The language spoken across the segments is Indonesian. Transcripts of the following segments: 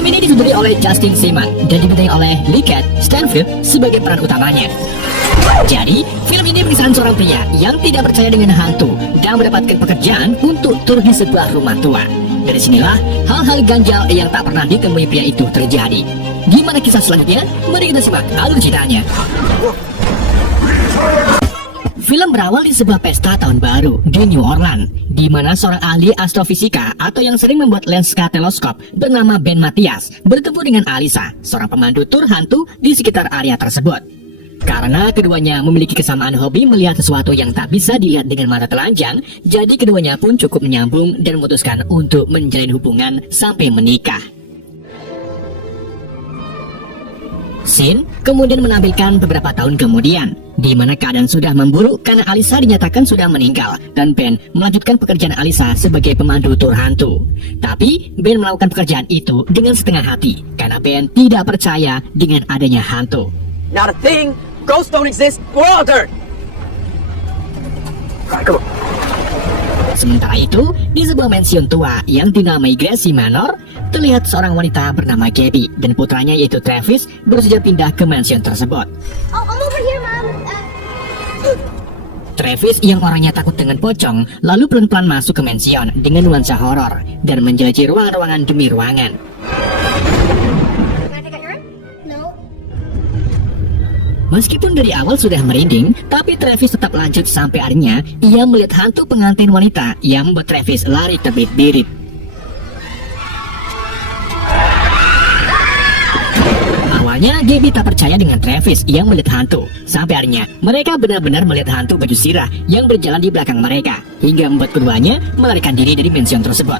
Film ini disutradari oleh Justin Simon dan dibintangi oleh Lakeith Stanfield sebagai peran utamanya. Jadi, film ini mengisahkan seorang pria yang tidak percaya dengan hantu dan mendapatkan pekerjaan untuk tur di sebuah rumah tua. Dari sinilah hal-hal ganjal yang tak pernah ditemui pria itu terjadi. Gimana kisah selanjutnya? Mari kita simak alur ceritanya. Film berawal di sebuah pesta tahun baru di New Orleans, di mana seorang ahli astrofisika atau yang sering membuat lensa teleskop bernama Ben Mathias bertemu dengan Alisa, seorang pemandu tur hantu di sekitar area tersebut. Karena keduanya memiliki kesamaan hobi melihat sesuatu yang tak bisa dilihat dengan mata telanjang, jadi keduanya pun cukup menyambung dan memutuskan untuk menjalin hubungan sampai menikah. Scene kemudian menampilkan beberapa tahun kemudian, di mana keadaan sudah memburuk karena Alisa dinyatakan sudah meninggal dan Ben melanjutkan pekerjaan Alisa sebagai pemandu tur hantu. Tapi Ben melakukan pekerjaan itu dengan setengah hati karena Ben tidak percaya dengan adanya hantu. Not a thing. Ghosts don't exist. We're all dirt. Right, come on. Sementara itu, di sebuah mansion tua yang dinamai Gracie Manor, terlihat seorang wanita bernama Gabby dan putranya yaitu Travis baru saja pindah ke mansion tersebut. Oh, I'm over here, Mom. Travis yang orangnya takut dengan pocong, lalu pelan-pelan masuk ke mansion dengan nuansa horor dan menjelajahi ruangan-ruangan demi ruangan. Can I take out your room? No. Meskipun dari awal sudah merinding, tapi Travis tetap lanjut sampai akhirnya ia melihat hantu pengantin wanita yang membuat Travis lari terbit-birit. Awalnya Gabby tak percaya dengan Travis yang melihat hantu, sampai akhirnya mereka benar-benar melihat hantu baju sirah yang berjalan di belakang mereka, hingga membuat keduanya melarikan diri dari mansion tersebut.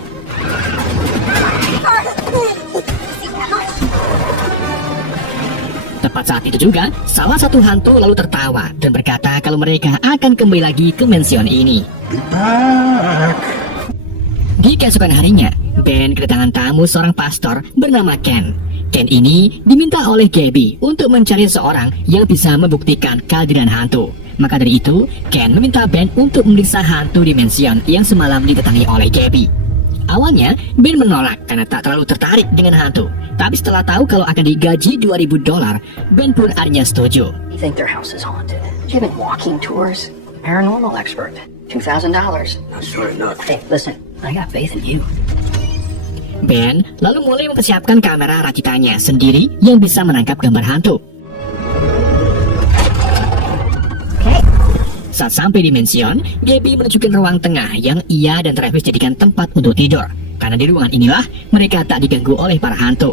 Tepat saat itu juga, salah satu hantu lalu tertawa dan berkata kalau mereka akan kembali lagi ke mansion ini. Di keesokan harinya, Ben kedatangan tamu seorang pastor bernama Ken. Ken ini diminta oleh Gabby untuk mencari seorang yang bisa membuktikan kehadiran hantu. Maka dari itu, Ken meminta Ben untuk memeriksa hantu di mansion yang semalam didatangi oleh Gabby. Awalnya, Ben menolak karena tak terlalu tertarik dengan hantu. Tapi setelah tahu kalau akan digaji $2,000, Ben pun akhirnya setuju. You think their house is haunted? Give it walking tours. Paranormal expert. $2,000. Not sure enough. Hey, listen, I got faith in you. Ben lalu mulai mempersiapkan kamera rakitannya sendiri yang bisa menangkap gambar hantu. Saat sampai di mansion, Gabby menunjukkan ruang tengah yang ia dan Travis jadikan tempat untuk tidur. Karena di ruangan inilah mereka tak diganggu oleh para hantu.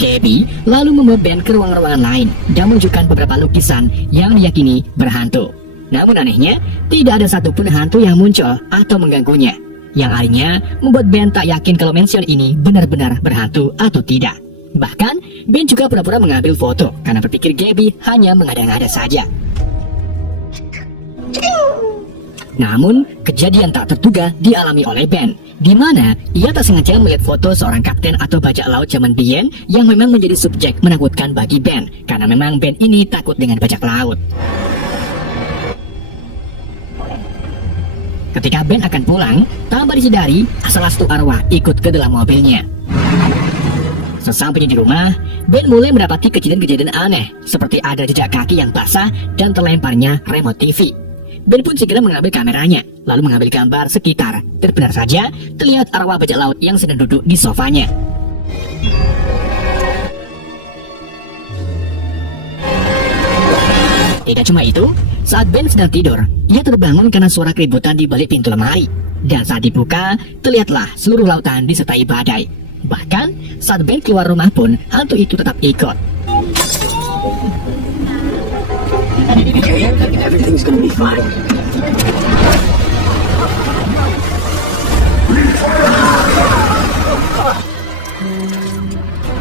Gabby lalu membawa Ben ke ruang-ruangan lain dan menunjukkan beberapa lukisan yang diyakini berhantu. Namun anehnya, tidak ada satupun hantu yang muncul atau mengganggunya. Yang akhirnya membuat Ben tak yakin kalau mansion ini benar-benar berhantu atau tidak. Bahkan, Ben juga pura-pura mengambil foto karena berpikir Gabby hanya mengada-ngada saja. Namun, kejadian tak terduga dialami oleh Ben, di mana ia tak sengaja melihat foto seorang kapten atau bajak laut zaman biyen yang memang menjadi subjek menakutkan bagi Ben, karena memang Ben ini takut dengan bajak laut. Ketika Ben akan pulang, tanpa disadari, salah satu arwah ikut ke dalam mobilnya. Sesampainya di rumah, Ben mulai mendapati kejadian-kejadian aneh, seperti ada jejak kaki yang basah dan terlemparnya remote TV. Ben pun segera mengambil kameranya, lalu mengambil gambar sekitar, dan benar saja terlihat arwah bajak laut yang sedang duduk di sofanya. Tidak cuma itu, saat Ben sedang tidur, ia terbangun karena suara keributan di balik pintu lemari. Dan saat dibuka, terlihatlah seluruh lautan disertai badai. Bahkan, saat Ben keluar rumah pun, hantu itu tetap ikut. Okay, everything's gonna be fine.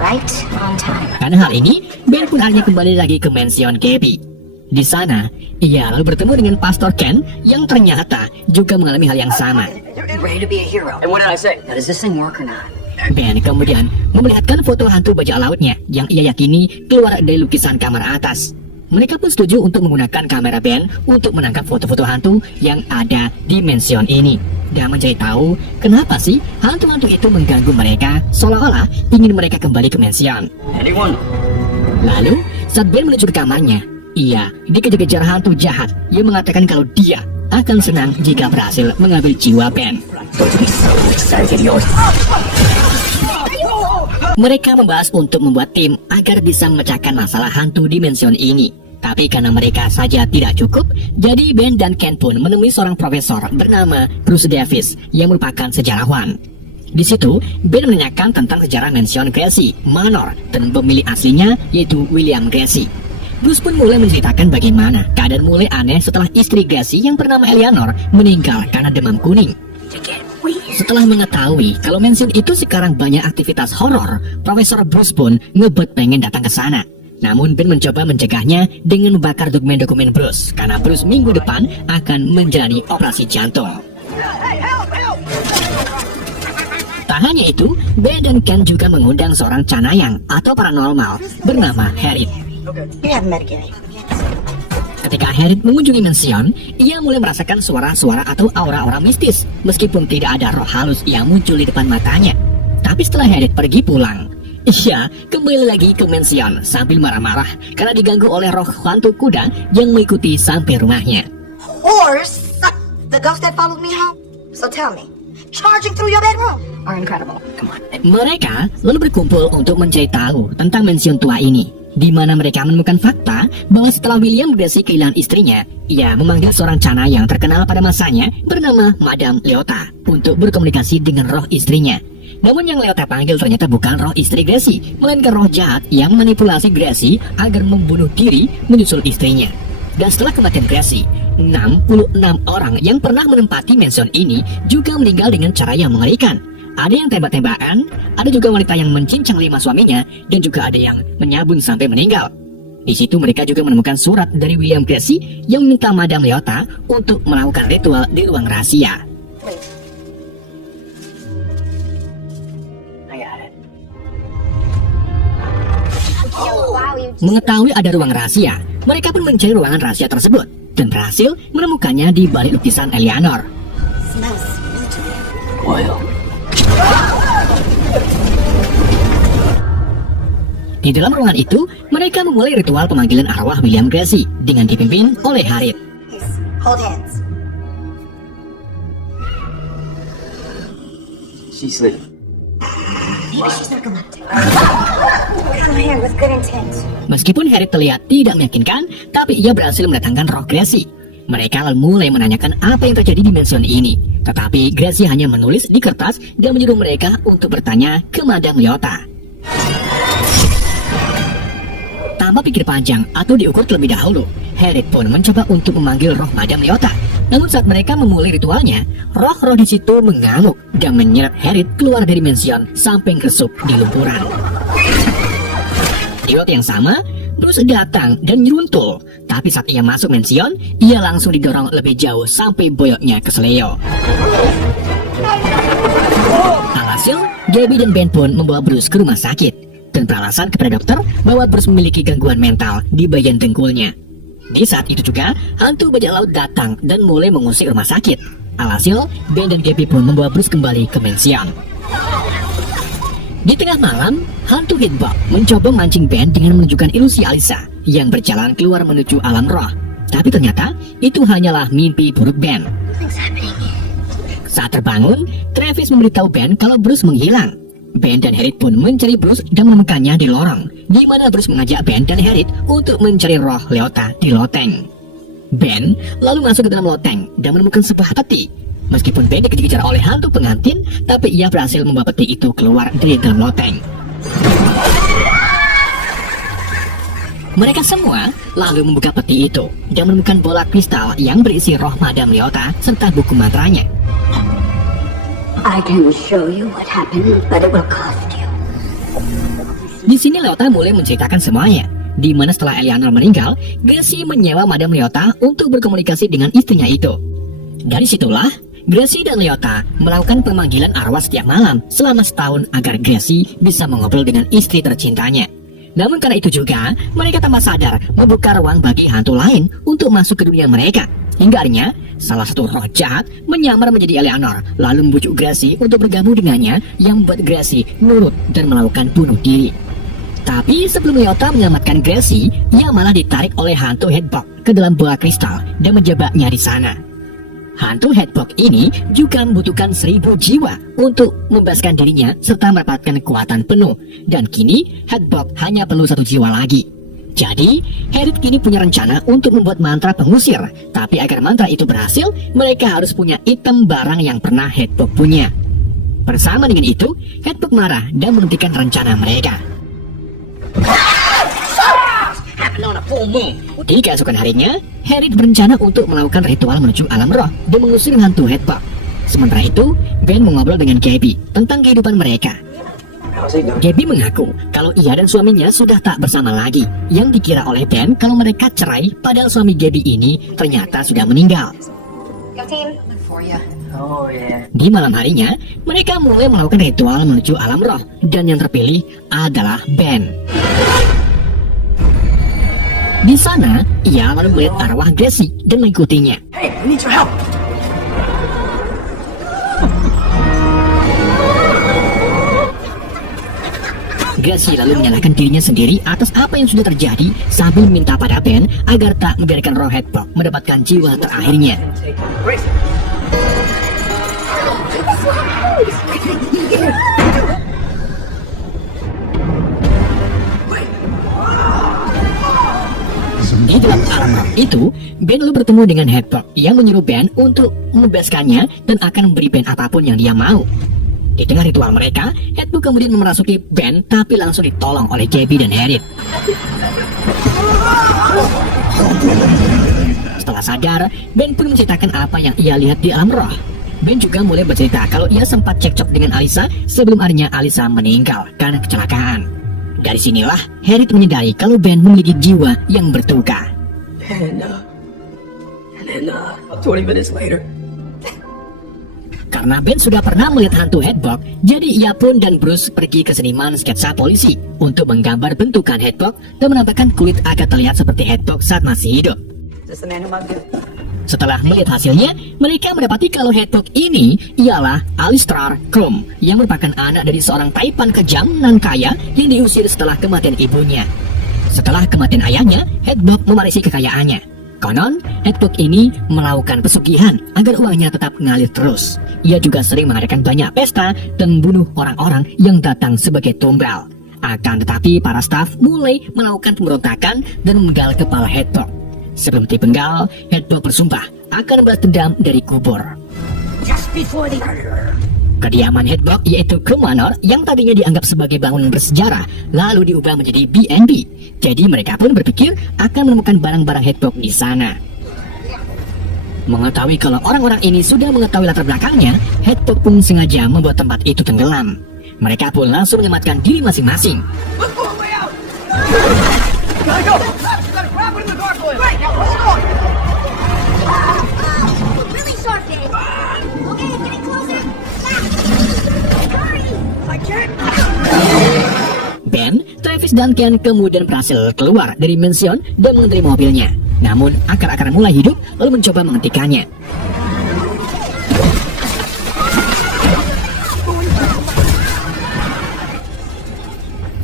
Right on time. Karena hal ini, Ben pun akhirnya kembali lagi ke mansion Gabby. Di sana, ia lalu bertemu dengan Pastor Ken yang ternyata juga mengalami hal yang sama. You ready to be a hero? And what did I say? Now, does this thing work or not? Ben kemudian memperlihatkan foto hantu bajak lautnya yang ia yakini keluar dari lukisan kamar atas. mereka pun setuju untuk menggunakan kamera Ben untuk menangkap foto-foto hantu yang ada di mansion ini. Dan mencari tahu kenapa sih hantu-hantu itu mengganggu mereka, seolah-olah ingin mereka kembali ke mansion. Anyone? Lalu, saat Ben menuju ke kamarnya, ia dikejar-kejar hantu jahat yang mengatakan kalau dia akan senang jika berhasil mengambil jiwa Ben. Mereka membahas untuk membuat tim agar bisa memecahkan masalah hantu di mansion ini. Tapi karena mereka saja tidak cukup, jadi Ben dan Ken pun menemui seorang profesor bernama Bruce Davis yang merupakan sejarawan. Di situ, Ben menanyakan tentang sejarah mansion Gracie Manor dan pemilik aslinya yaitu William Gracie. Bruce pun mulai menceritakan bagaimana keadaan mulai aneh setelah istri Gracie yang bernama Eleanor meninggal karena demam kuning. Setelah mengetahui kalau mansion itu sekarang banyak aktivitas horor, Profesor Bruce pun ngebet pengen datang ke sana. Namun Ben mencoba mencegahnya dengan membakar dokumen-dokumen Bruce karena Bruce minggu depan akan menjalani operasi jantung. Tak hanya itu, Ben dan Ken juga mengundang seorang canayang atau paranormal bernama Harriet. You haven't met again. Ketika Harriet mengunjungi mansion, ia mulai merasakan suara-suara atau aura-aura mistis meskipun tidak ada roh halus yang muncul di depan matanya. Tapi setelah Harriet pergi pulang, ia kembali lagi ke mansion sambil marah-marah karena diganggu oleh roh hantu kuda yang mengikuti sampai rumahnya. Horse, the ghost that followed me home. So tell me, charging through your bedroom are incredible. Come on. Mereka lalu berkumpul untuk mencari tahu tentang mansion tua ini, di mana mereka menemukan fakta bahwa setelah William Gracie kehilangan istrinya, ia memanggil seorang cana yang terkenal pada masanya bernama Madame Leota untuk berkomunikasi dengan roh istrinya. Namun yang Leota panggil ternyata bukan roh istri Gracie, melainkan roh jahat yang manipulasi Gracie agar membunuh diri menyusul istrinya. Dan setelah kematian Gracie, 66 orang yang pernah menempati mansion ini juga meninggal dengan cara yang mengerikan. Ada yang tembak-tembakan, ada juga wanita yang mencincang 5 suaminya, dan juga ada yang menyabun sampai meninggal. Di situ mereka juga menemukan surat dari William Gracie yang meminta Madame Leota untuk melakukan ritual di ruang rahasia. Mengetahui ada ruang rahasia, mereka pun mencari ruangan rahasia tersebut dan berhasil menemukannya di balik lukisan Eleanor. Well. Di dalam ruangan itu, mereka memulai ritual pemanggilan arwah William Gracie dengan dipimpin oleh Harriet. Hold hands. She's asleep. Maybe she's narcoleptic. Come here with good intent. Meskipun Harriet terlihat tidak meyakinkan, tapi ia berhasil mendatangkan roh Gracie. Mereka lalu mulai menanyakan apa yang terjadi di mansion ini. Tetapi Gracie hanya menulis di kertas dan menyuruh mereka untuk bertanya ke Madame Leota. Tanpa pikir panjang atau diukur terlebih dahulu, Harriet pun mencoba untuk memanggil roh Madame Leota. Namun saat mereka memulai ritualnya, roh-roh di situ mengamuk dan menyeret Harriet keluar dari mansion sampai kerusup di lumpuran. Di waktu yang sama, Bruce datang dan nyeruntul. Tapi saat ia masuk mansion, ia langsung didorong lebih jauh sampai boyoknya ke seleo. Alhasil, Gabby dan Ben pun membawa Bruce ke rumah sakit dan beralasan kepada dokter bahwa Bruce memiliki gangguan mental di bagian dengkulnya. Di saat itu juga, hantu bajak laut datang dan mulai mengusik rumah sakit. Alhasil, Ben dan Gabby pun membawa Bruce kembali ke mansion. Di tengah malam, hantu Hitbox mencoba mancing Ben dengan menunjukkan ilusi Alisa yang berjalan keluar menuju alam roh. Tapi ternyata itu hanyalah mimpi buruk Ben. Saat terbangun, Travis memberitahu Ben kalau Bruce menghilang. Ben dan Harriet pun mencari Bruce dan menemukannya di lorong, di mana Bruce mengajak Ben dan Harriet untuk mencari roh Leota di loteng. Ben lalu masuk ke dalam loteng dan menemukan sebuah peti. Meskipun Ben dikejar-kejar oleh hantu pengantin, tapi ia berhasil membawa peti itu keluar dari dalam loteng. Mereka semua lalu membuka peti itu dan menemukan bola kristal yang berisi roh Madame Leota serta buku mantranya. I can show you what happened, but it will cost you. Di sini Leota mulai menceritakan semuanya, di mana setelah Eleanor meninggal, Gracie menyewa Madame Leota untuk berkomunikasi dengan istrinya itu. Dari situlah, Gracie dan Leota melakukan pemanggilan arwah setiap malam selama setahun agar Gracie bisa mengobrol dengan istri tercintanya. Namun karena itu juga, mereka tanpa sadar membuka ruang bagi hantu lain untuk masuk ke dunia mereka. Hingga akhirnya, salah satu roh jahat menyamar menjadi Eleanor, lalu membujuk Gracie untuk bergabung dengannya yang membuat Gracie nurut dan melakukan bunuh diri. Tapi sebelum Leota menyelamatkan Gracie, ia malah ditarik oleh hantu Hedgehog ke dalam bola kristal dan menjebaknya di sana. Hantu Hedgehog ini juga membutuhkan 1000 jiwa untuk membebaskan dirinya serta mendapatkan kekuatan penuh. Dan kini Hedgehog hanya perlu 1 jiwa lagi. Jadi, Harriet kini punya rencana untuk membuat mantra pengusir. Tapi agar mantra itu berhasil, mereka harus punya item barang yang pernah Hedgehog punya. Bersama dengan itu, Hedgehog marah dan menghentikan rencana mereka. Di keesokan harinya, Harriet berencana untuk melakukan ritual menuju alam roh dan mengusir hantu Hedgehog. Sementara itu, Ben mengobrol dengan Gabby tentang kehidupan mereka. Gabby mengaku kalau ia dan suaminya sudah tak bersama lagi. Yang dikira oleh Ben kalau mereka cerai, padahal suami Gabby ini ternyata sudah meninggal. Di malam harinya, mereka mulai melakukan ritual menuju alam roh dan yang terpilih adalah Ben. Di sana, ia lalu melihat arwah Gracie dan mengikutinya. Hey, I need your help. Gracie lalu menyalahkan dirinya sendiri atas apa yang sudah terjadi sambil meminta pada Ben agar tak membiarkan roh Hedgehog mendapatkan jiwa terakhirnya. Di dalam alam roh itu, Ben lalu bertemu dengan Hedgehog yang menyuruh Ben untuk membebaskannya dan akan memberi Ben apapun yang dia mau. Di tengah ritual mereka, Hedgehog kemudian merasuki Ben tapi langsung ditolong oleh Gabby dan Harriet. Setelah sadar, Ben pun menceritakan apa yang ia lihat di alam roh. Ben juga mulai bercerita kalau ia sempat cekcok dengan Alyssa sebelum akhirnya Alyssa meninggal karena kecelakaan. Dari sinilah Harriet menyadari kalau Ben memiliki jiwa yang bertukar. And then 20 minutes later. Karena Ben sudah pernah melihat hantu Hedgehog, jadi ia pun dan Bruce pergi ke seniman sketsa polisi untuk menggambar bentukan Hedgehog dan menampakkan kulit agar terlihat seperti Hedgehog saat masih hidup. Setelah melihat hasilnya, mereka mendapati kalau Hedgehog ini ialah Alistair Crumb yang merupakan anak dari seorang taipan kejam nan kaya yang diusir setelah kematian ibunya. Setelah kematian ayahnya, Hedgehog mewarisi kekayaannya. Konon, Hedgehog ini melakukan pesugihan agar uangnya tetap mengalir terus. Ia juga sering mengadakan banyak pesta dan membunuh orang-orang yang datang sebagai tumbal. Akan tetapi para staf mulai melakukan pemberontakan dan memenggal kepala Hedgehog. Sebelum dipenggal, Hedgehog bersumpah akan membalas dendam dari kubur. Kediaman Hedgehog yaitu Crumb Manor yang tadinya dianggap sebagai bangunan bersejarah lalu diubah menjadi B&B. Jadi mereka pun berpikir akan menemukan barang-barang Hedgehog di sana. Mengetahui kalau orang-orang ini sudah mengetahui latar belakangnya, Hedgehog pun sengaja membuat tempat itu tenggelam. Mereka pun langsung menyelamatkan diri masing-masing. Ben, Travis dan Ken kemudian berhasil keluar dari mansion dan mengendarai mobilnya. Namun, akar-akar mulai hidup lalu mencoba menghentikannya.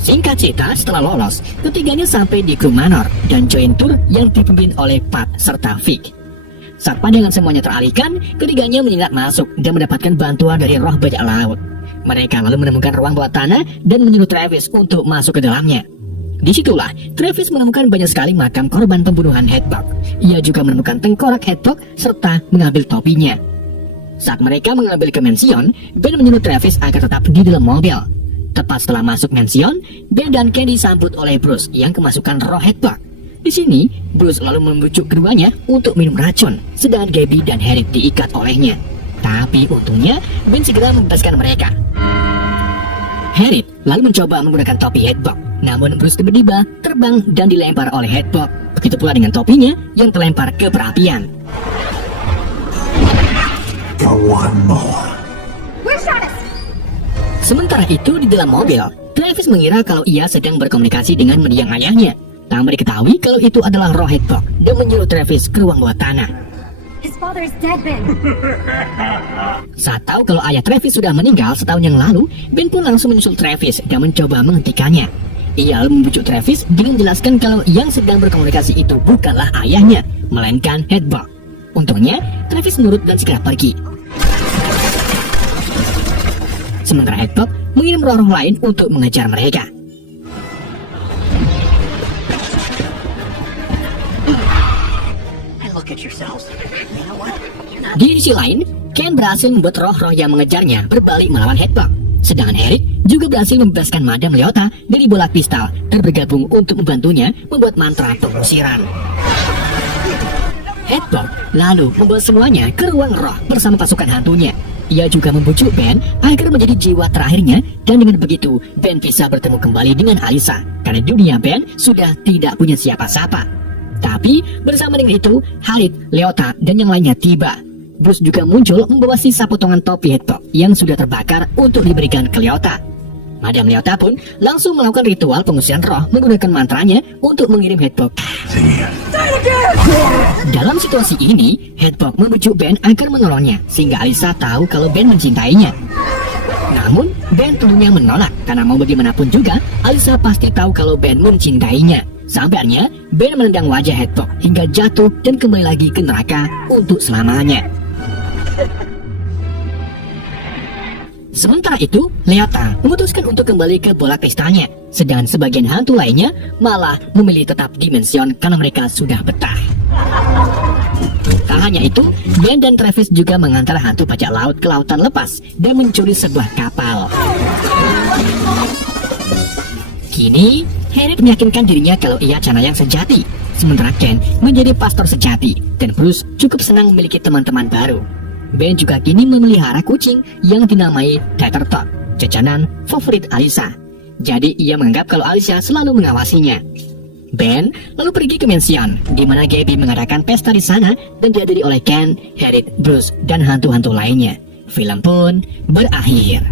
Singkat cerita, setelah lolos, ketiganya sampai di Crumb Manor dan join tour yang dipimpin oleh Pat serta Vic. Saat pandangan semuanya teralihkan, ketiganya menyelinap masuk dan mendapatkan bantuan dari roh bajak laut. Mereka lalu menemukan ruang bawah tanah dan menyuruh Travis untuk masuk ke dalamnya. Disitulah Travis menemukan banyak sekali makam korban pembunuhan Hedgehog. Ia juga menemukan tengkorak Hedgehog serta mengambil topinya. Saat mereka mengambil ke mansion, Ben menyuruh Travis agar tetap di dalam mobil. Tepat setelah masuk mansion, Ben dan Ken disambut oleh Bruce yang kemasukan roh Hedgehog. Di sini, Bruce lalu membujuk keduanya untuk minum racun, sedangkan Gabby dan Harriet diikat olehnya. Tapi untungnya, Ben segera membebaskan mereka. Harriet lalu mencoba menggunakan topi Hedgehog, namun Bruce tiba-tiba terbang dan dilempar oleh Hedgehog. Begitu pula dengan topinya yang terlempar ke perapian. Sementara itu di dalam mobil, Travis mengira kalau ia sedang berkomunikasi dengan mendiang ayahnya. Tanpa diketahui kalau itu adalah roh Hedgehog dan menyuruh Travis ke ruang bawah tanah. His father is dead, Ben. Saat tahu kalau ayah Travis sudah meninggal setahun yang lalu, Ben pun langsung menyusul Travis dan mencoba menghentikannya. Ia lalu membujuk Travis dengan menjelaskan kalau yang sedang berkomunikasi itu bukanlah ayahnya, melainkan Hedgehog. Untungnya, Travis nurut dan segera pergi. Sementara Hedgehog mengirim roh-roh lain untuk mengejar mereka. Hey, look at yourselves. You know what? Di sisi lain, Ken berhasil membuat roh-roh yang mengejarnya berbalik melawan Hedgehog. Sedangkan Eric juga berhasil membebaskan Madam Leota dari bola kristal dan bergabung untuk membantunya membuat mantra pengusiran. Hedgehog lalu membawa semuanya ke ruang roh bersama pasukan hantunya. Ia juga membujuk Ben agar menjadi jiwa terakhirnya, dan dengan begitu Ben bisa bertemu kembali dengan Alisa karena dunia Ben sudah tidak punya siapa-siapa. Tapi bersama dengan itu, Khalid, Leota, dan yang lainnya tiba. Bruce juga muncul membawa sisa potongan topi Hedgehog yang sudah terbakar untuk diberikan ke Leota. Madam Leota pun langsung melakukan ritual pengusiran roh menggunakan mantranya untuk mengirim Hedgehog. Dalam situasi ini, Hedgehog membujuk Ben agar menolongnya sehingga Alisa tahu kalau Ben mencintainya. Namun, Ben tentunya menolak karena mau bagaimanapun juga, Alisa pasti tahu kalau Ben mencintainya. Sampai akhirnya, Ben menendang wajah Hedgehog hingga jatuh dan kembali lagi ke neraka untuk selamanya. Sementara itu, Leota memutuskan untuk kembali ke bola kristalnya, sedangkan sebagian hantu lainnya malah memilih tetap di Mansion karena mereka sudah betah. Tak hanya itu, Ben dan Travis juga mengantar hantu bajak laut ke lautan lepas dan mencuri sebuah kapal. Kini, Harriet meyakinkan dirinya kalau ia Cana yang sejati, sementara Ken menjadi pastor sejati, dan Bruce cukup senang memiliki teman-teman baru. Ben juga kini memelihara kucing yang dinamai Tethertot, jajanan favorit Alisa. Jadi ia menganggap kalau Alisa selalu mengawasinya. Ben lalu pergi ke Mansion, di mana Gabby mengadakan pesta di sana dan dihadiri oleh Ken, Harriet, Bruce, dan hantu-hantu lainnya. Film pun berakhir.